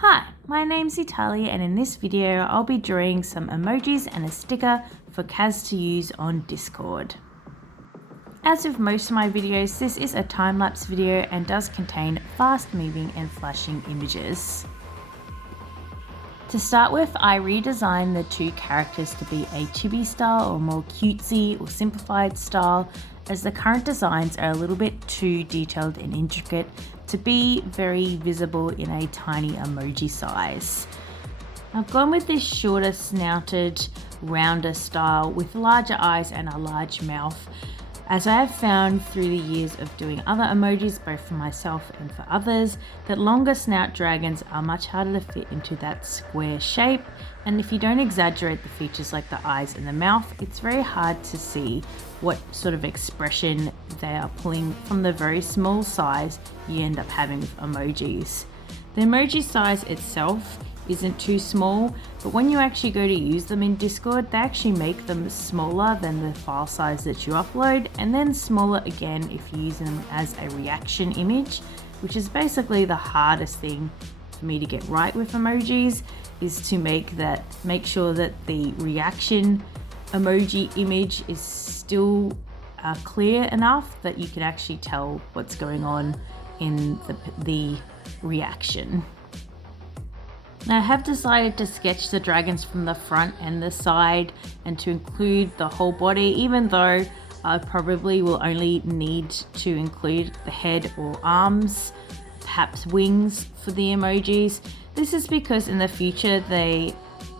Hi, my name's Italia, and in this video I'll be drawing some emojis and a sticker for Kaz to use on Discord. As with most of my videos, this is a time-lapse video and does contain fast moving and flashing images. To start with, I redesigned the two characters to be a chibi style or more cutesy or simplified style, as the current designs are a little bit too detailed and intricate to be very visible in a tiny emoji size. I've gone with this shorter snouted, rounder style with larger eyes and a large mouth, as I have found through the years of doing other emojis, both for myself and for others, that longer snout dragons are much harder to fit into that square shape, and if you don't exaggerate the features like the eyes and the mouth, it's very hard to see what sort of expression they are pulling from the very small size you end up having with emojis. The emoji size itself isn't too small, but when you actually go to use them in Discord, they actually make them smaller than the file size that you upload, and then smaller again if you use them as a reaction image, which is basically the hardest thing for me to get right with emojis, is to make sure that the reaction emoji image is still clear enough that you can actually tell what's going on in the reaction. Now I have decided to sketch the dragons from the front and the side and to include the whole body, even though I probably will only need to include the head or arms, perhaps wings for the emojis. This is because in the future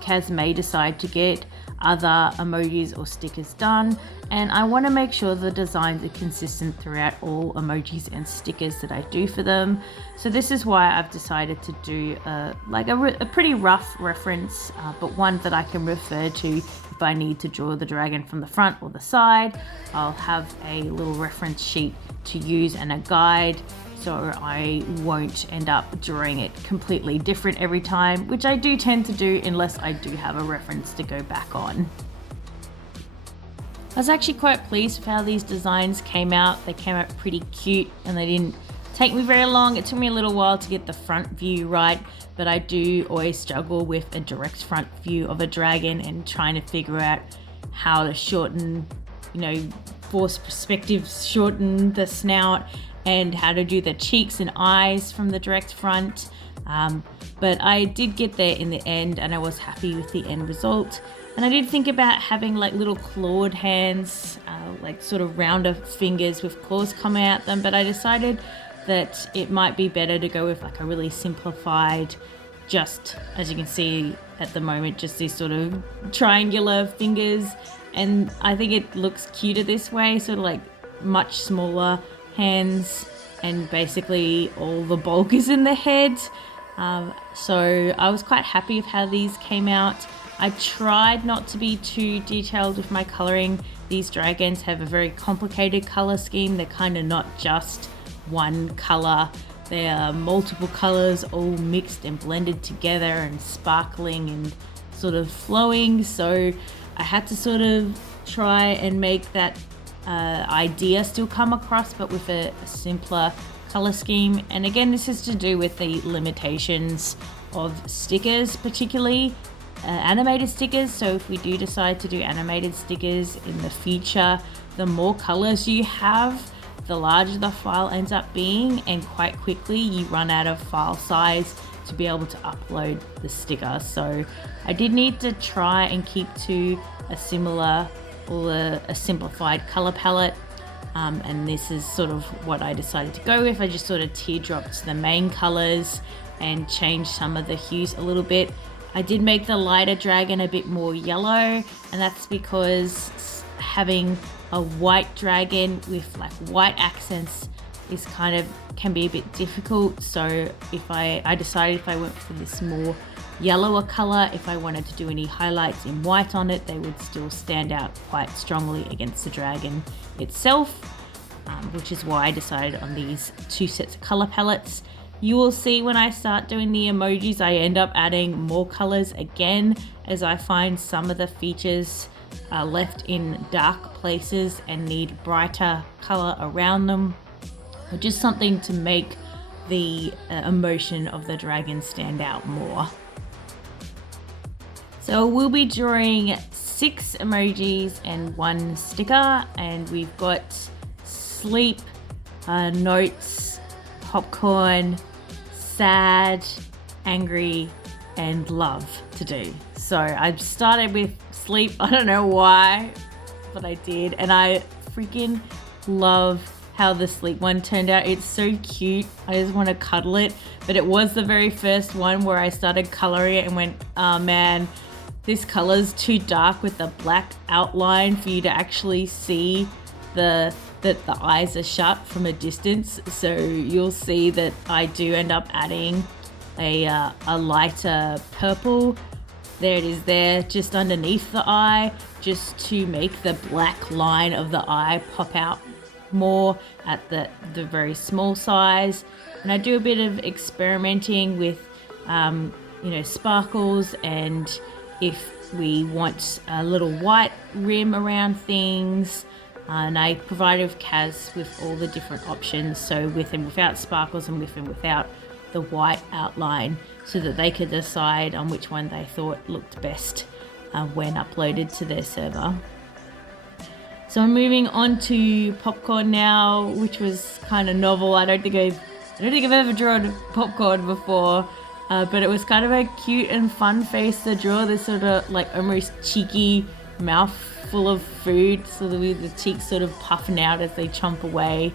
Kaz may decide to get other emojis or stickers done, and I want to make sure the designs are consistent throughout all emojis and stickers that I do for them. So this is why I've decided to do a pretty rough reference, but one that I can refer to if I need to draw the dragon from the front or the side. I'll have a little reference sheet to use and a guide, so I won't end up drawing it completely different every time, which I do tend to do unless I do have a reference to go back on. I was actually quite pleased with how these designs came out. They came out pretty cute and they didn't take me very long. It took me a little while to get the front view right, but I do always struggle with a direct front view of a dragon and trying to figure out how to shorten, force perspective, shorten the snout, and how to do the cheeks and eyes from the direct front. But I did get there in the end and I was happy with the end result. And I did think about having like little clawed hands, like sort of rounder fingers with claws coming out them, but I decided that it might be better to go with like a really simplified, just as you can see at the moment, just these sort of triangular fingers. And I think it looks cuter this way, sort of like much smaller hands, and basically all the bulk is in the head. So I was quite happy with how these came out. I tried not to be too detailed with my coloring. These dragons have a very complicated color scheme. They're kind of not just one color. They are multiple colors all mixed and blended together and sparkling and sort of flowing. So I had to sort of try and make that idea still come across, but with a simpler color scheme. And again, this is to do with the limitations of stickers, particularly animated stickers. So if we do decide to do animated stickers in the future, the more colors you have, the larger the file ends up being, and quite quickly you run out of file size to be able to upload the sticker. So I did need to try and keep to a similar or a simplified color palette, and this is sort of what I decided to go with. I just sort of teardropped the main colors and changed some of the hues a little bit. I did make the lighter dragon a bit more yellow, and that's because having a white dragon with like white accents is can be a bit difficult. So if I decided if I went for this more yellower color, if I wanted to do any highlights in white on it, they would still stand out quite strongly against the dragon itself, which is why I decided on these two sets of color palettes. You will see when I start doing the emojis, I end up adding more colors again, as I find some of the features are left in dark places and need brighter color around them, or just something to make the emotion of the dragon stand out more. So we'll be drawing 6 emojis and 1 sticker, and we've got sleep, notes, popcorn, sad, angry, and love to do. So I started with sleep. I don't know why, but I did, and I freaking love how the sleep one turned out. It's so cute. I just want to cuddle it. But it was the very first one where I started coloring it and went, oh man, this color's too dark with the black outline for you to actually see that the eyes are shut from a distance. So you'll see that I do end up adding a lighter purple. There it is there, just underneath the eye, just to make the black line of the eye pop out more at the very small size. And I do a bit of experimenting with sparkles, and if we want a little white rim around things, and I provided Kaz with all the different options, so with and without sparkles and with and without the white outline, so that they could decide on which one they thought looked best when uploaded to their server. So I'm moving on to popcorn now, which was kind of novel. I don't think I've ever drawn popcorn before, but it was kind of a cute and fun face to draw. This sort of like almost cheeky mouth full of food, sort of with the cheeks sort of puffing out as they chomp away.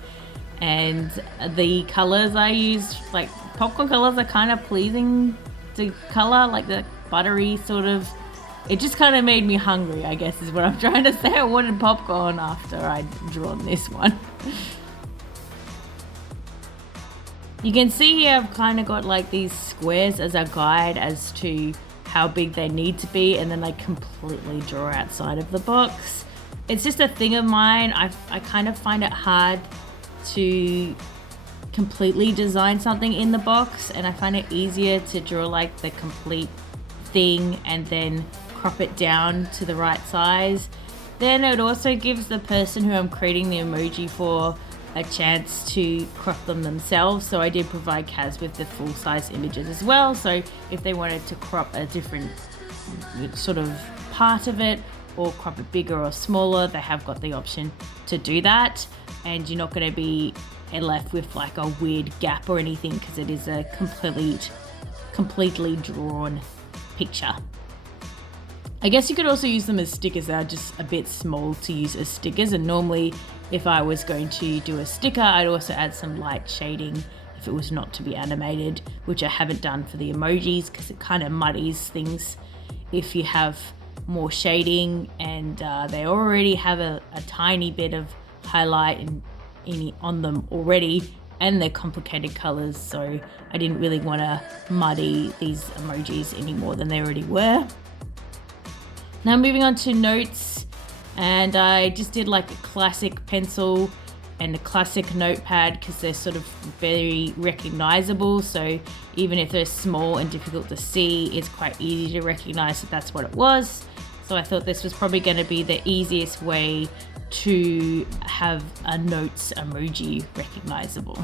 And the colors I used, like popcorn colors, are kind of pleasing to color, like the buttery sort of. It just kind of made me hungry, I guess is what I'm trying to say. I wanted popcorn after I'd drawn this one. You can see here I've kind of got like these squares as a guide as to how big they need to be, and then I completely draw outside of the box. It's just a thing of mine. I kind of find it hard to completely design something in the box, and I find it easier to draw like the complete thing and then crop it down to the right size. Then it also gives the person who I'm creating the emoji for a chance to crop them themselves. So I did provide Kaz with the full size images as well, so if they wanted to crop a different sort of part of it or crop it bigger or smaller, they have got the option to do that, and you're not going to be left with like a weird gap or anything, because it is a completely drawn picture. I guess you could also use them as stickers. They're just a bit small to use as stickers, and normally if I was going to do a sticker, I'd also add some light shading if it was not to be animated, which I haven't done for the emojis because it kind of muddies things if you have more shading, and they already have a tiny bit of highlight on them already, and they're complicated colors, so I didn't really want to muddy these emojis any more than they already were. Now moving on to notes, and I just did like a classic pencil and a classic notepad because they're sort of very recognizable, so even if they're small and difficult to see, it's quite easy to recognize that that's what it was. So I thought this was probably going to be the easiest way to have a notes emoji recognizable.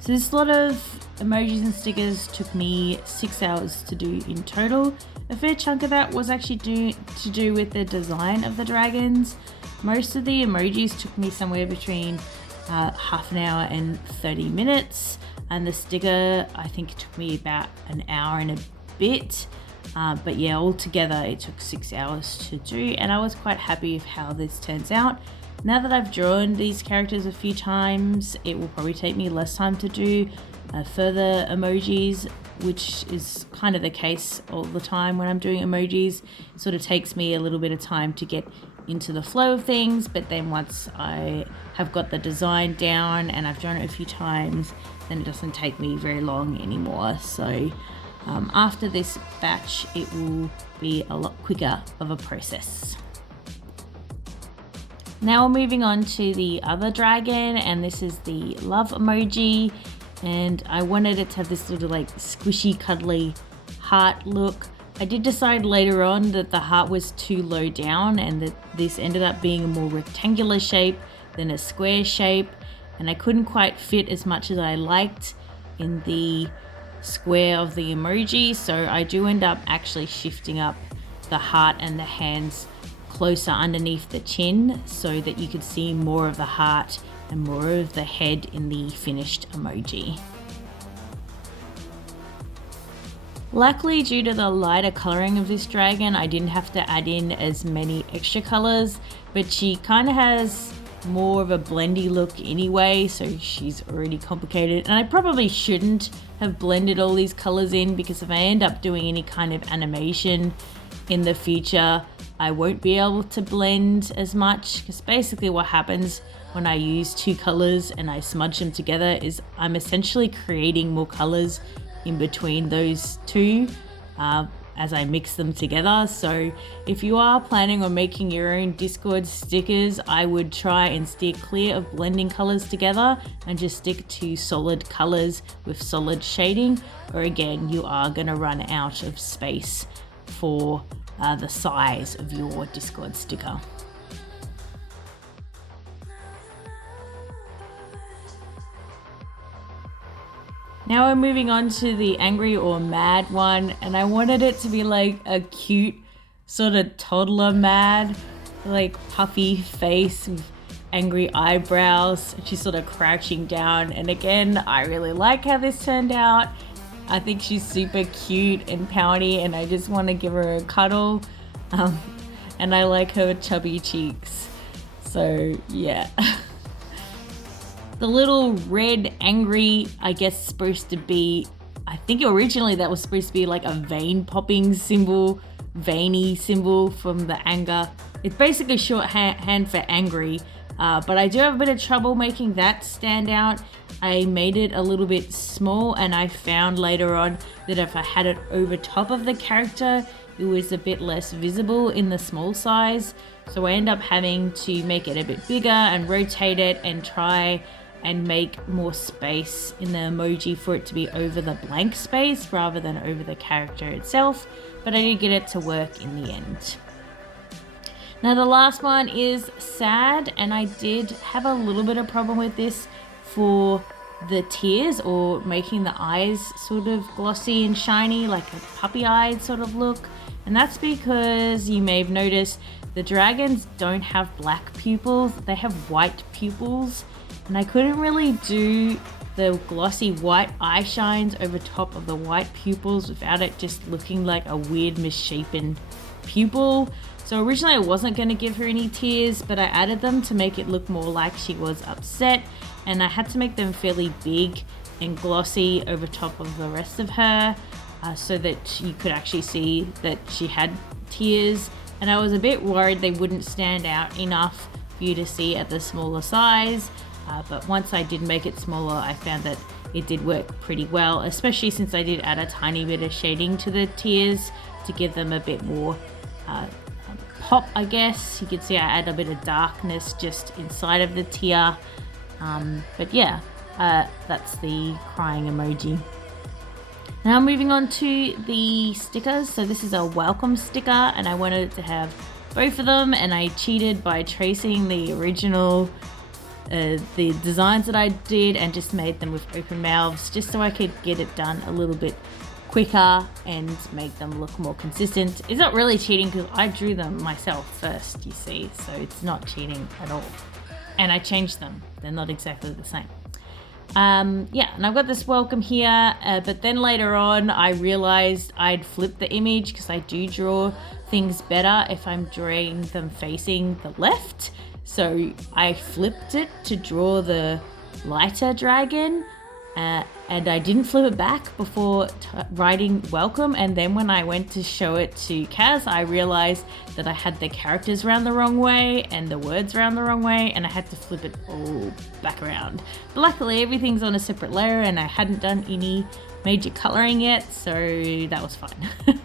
So this lot of emojis and stickers took me 6 hours to do in total. A fair chunk of that was actually to do with the design of the dragons. Most of the emojis took me somewhere between half an hour and 30 minutes, and the sticker I think took me about an hour and a bit. But yeah, altogether it took 6 hours to do, and I was quite happy with how this turns out. Now that I've drawn these characters a few times, it will probably take me less time to do further emojis, which is kind of the case all the time when I'm doing emojis. It sort of takes me a little bit of time to get into the flow of things, but then once I have got the design down and I've drawn it a few times, then it doesn't take me very long anymore. So after this batch, it will be a lot quicker of a process. Now we're moving on to the other dragon, and this is the love emoji, and I wanted it to have this sort of like squishy, cuddly heart look. I did decide later on that the heart was too low down and that this ended up being a more rectangular shape than a square shape, and I couldn't quite fit as much as I liked in the square of the emoji, so I do end up actually shifting up the heart and the hands closer underneath the chin so that you could see more of the heart and more of the head in the finished emoji. Luckily, due to the lighter coloring of this dragon, I didn't have to add in as many extra colors, but she kind of has more of a blendy look anyway, so she's already complicated. And I probably shouldn't have blended all these colors in, because if I end up doing any kind of animation in the future, I won't be able to blend as much, because basically what happens when I use two colors and I smudge them together is I'm essentially creating more colors in between those two as I mix them together. So if you are planning on making your own Discord stickers, I would try and steer clear of blending colors together and just stick to solid colors with solid shading, or again, you are going to run out of space for the size of your Discord sticker. Now we're moving on to the angry or mad one, and I wanted it to be like a cute sort of toddler mad, like puffy face with angry eyebrows. She's sort of crouching down, and again, I really like how this turned out. I think she's super cute and pouty, and I just want to give her a cuddle. And I like her chubby cheeks. So yeah. The little red angry, I guess, supposed to be, I think originally that was supposed to be like a vein popping symbol, veiny symbol from the anger. It's basically shorthand for angry, but I do have a bit of trouble making that stand out. I made it a little bit small, and I found later on that if I had it over top of the character, it was a bit less visible in the small size. So I end up having to make it a bit bigger and rotate it and try and make more space in the emoji for it to be over the blank space rather than over the character itself, but I did get it to work in the end. Now the last one is sad, and I did have a little bit of problem with this for the tears, or making the eyes sort of glossy and shiny, like a puppy-eyed sort of look. And that's because you may have noticed the dragons don't have black pupils, they have white pupils. And I couldn't really do the glossy white eye shines over top of the white pupils without it just looking like a weird misshapen pupil. So originally I wasn't going to give her any tears, but I added them to make it look more like she was upset, and I had to make them fairly big and glossy over top of the rest of her so that you could actually see that she had tears. And I was a bit worried they wouldn't stand out enough for you to see at the smaller size. But once I did make it smaller, I found that it did work pretty well, especially since I did add a tiny bit of shading to the tears to give them a bit more pop, I guess. You can see I add a bit of darkness just inside of the tear. But yeah, that's the crying emoji. Now moving on to the stickers. So this is a welcome sticker, and I wanted it to have both of them, and I cheated by tracing the original the designs that I did and just made them with open mouths, just so I could get it done a little bit quicker and make them look more consistent. It's not really cheating because I drew them myself first, you see, so it's not cheating at all. And I changed them, they're not exactly the same. Yeah, and I've got this welcome here, but then later on I realized I'd flipped the image, because I do draw things better if I'm drawing them facing the left. So I flipped it to draw the lighter dragon, and I didn't flip it back before writing welcome. And then when I went to show it to Kaz, I realized that I had the characters around the wrong way and the words around the wrong way, and I had to flip it all back around. But luckily everything's on a separate layer, and I hadn't done any major coloring yet, so that was fine.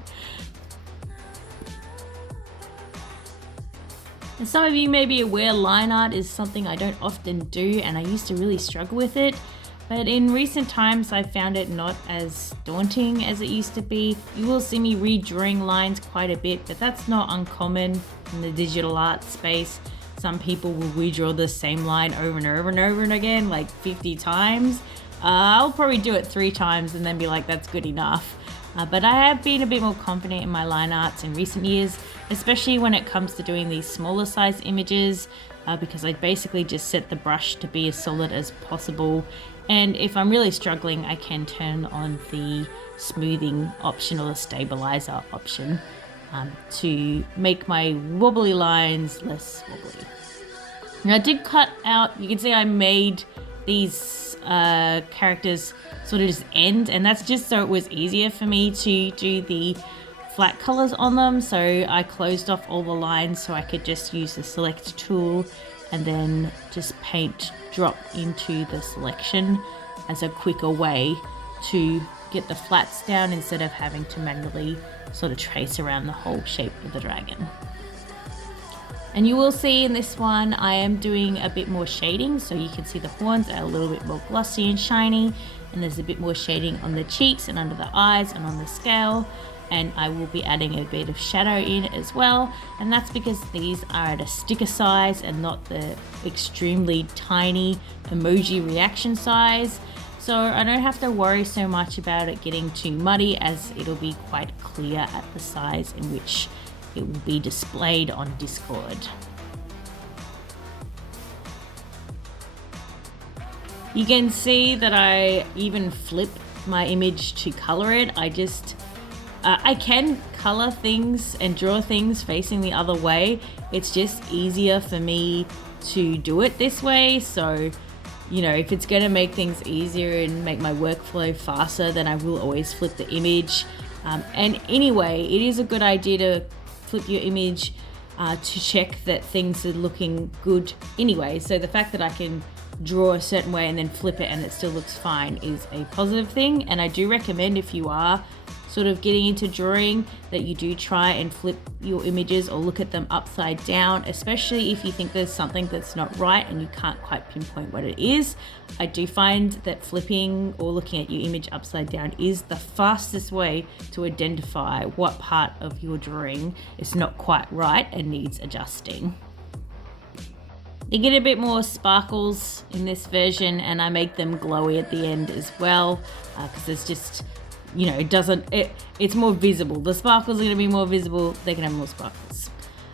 And some of you may be aware line art is something I don't often do, and I used to really struggle with it. But in recent times, I've found it not as daunting as it used to be. You will see me redrawing lines quite a bit, but that's not uncommon in the digital art space. Some people will redraw the same line over and over and over and again, like 50 times. I'll probably do it 3 times and then be like, that's good enough. But I have been a bit more confident in my line arts in recent years, especially when it comes to doing these smaller size images, because I basically just set the brush to be as solid as possible. And if I'm really struggling, I can turn on the smoothing option or the stabilizer option to make my wobbly lines less wobbly. Now I did cut out, you can see I made these characters sort of just end, and that's just so it was easier for me to do the flat colors on them. So I closed off all the lines so I could just use the select tool and then just paint drop into the selection as a quicker way to get the flats down instead of having to manually sort of trace around the whole shape of the dragon. And you will see in this one I am doing a bit more shading, so you can see the horns are a little bit more glossy and shiny, and there's a bit more shading on the cheeks and under the eyes and on the scale, and I will be adding a bit of shadow in as well, and that's because these are at a sticker size and not the extremely tiny emoji reaction size. So I don't have to worry so much about it getting too muddy, as it'll be quite clear at the size in which it will be displayed on Discord. You can see that I even flip my image to color it. I can color things and draw things facing the other way. It's just easier for me to do it this way. So, you know, if it's going to make things easier and make my workflow faster, then I will always flip the image. And anyway, it is a good idea to flip your image to check that things are looking good anyway. So the fact that I can draw a certain way and then flip it and it still looks fine is a positive thing. And I do recommend, if you are sort of getting into drawing, that you do try and flip your images or look at them upside down, especially if you think there's something that's not right and you can't quite pinpoint what it is. I do find that flipping or looking at your image upside down is the fastest way to identify what part of your drawing is not quite right and needs adjusting. You get a bit more sparkles in this version, and I make them glowy at the end as well, because it's just, you know, it's more visible. The sparkles are going to be more visible. They can have more sparkles.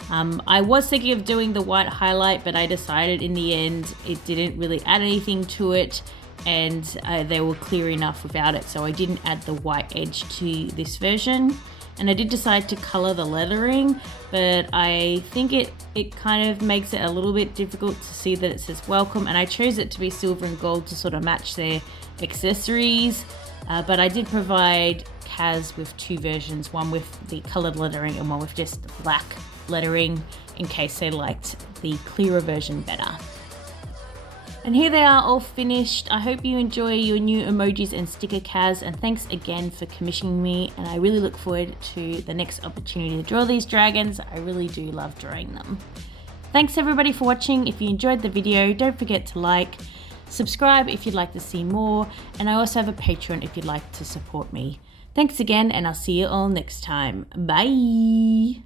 I was thinking of doing the white highlight, but I decided in the end it didn't really add anything to it, and they were clear enough without it, so I didn't add the white edge to this version. And I did decide to color the lettering, but I think it kind of makes it a little bit difficult to see that it says welcome, and I chose it to be silver and gold to sort of match their accessories. But I did provide Kaz with 2 versions, one with the colored lettering and one with just black lettering, in case they liked the clearer version better. And here they are all finished. I hope you enjoy your new emojis and sticker, Kaz, and thanks again for commissioning me, and I really look forward to the next opportunity to draw these dragons. I really do love drawing them. Thanks everybody for watching. If you enjoyed the video, don't forget to like, subscribe if you'd like to see more, and I also have a Patreon if you'd like to support me. Thanks again, and I'll see you all next time. Bye!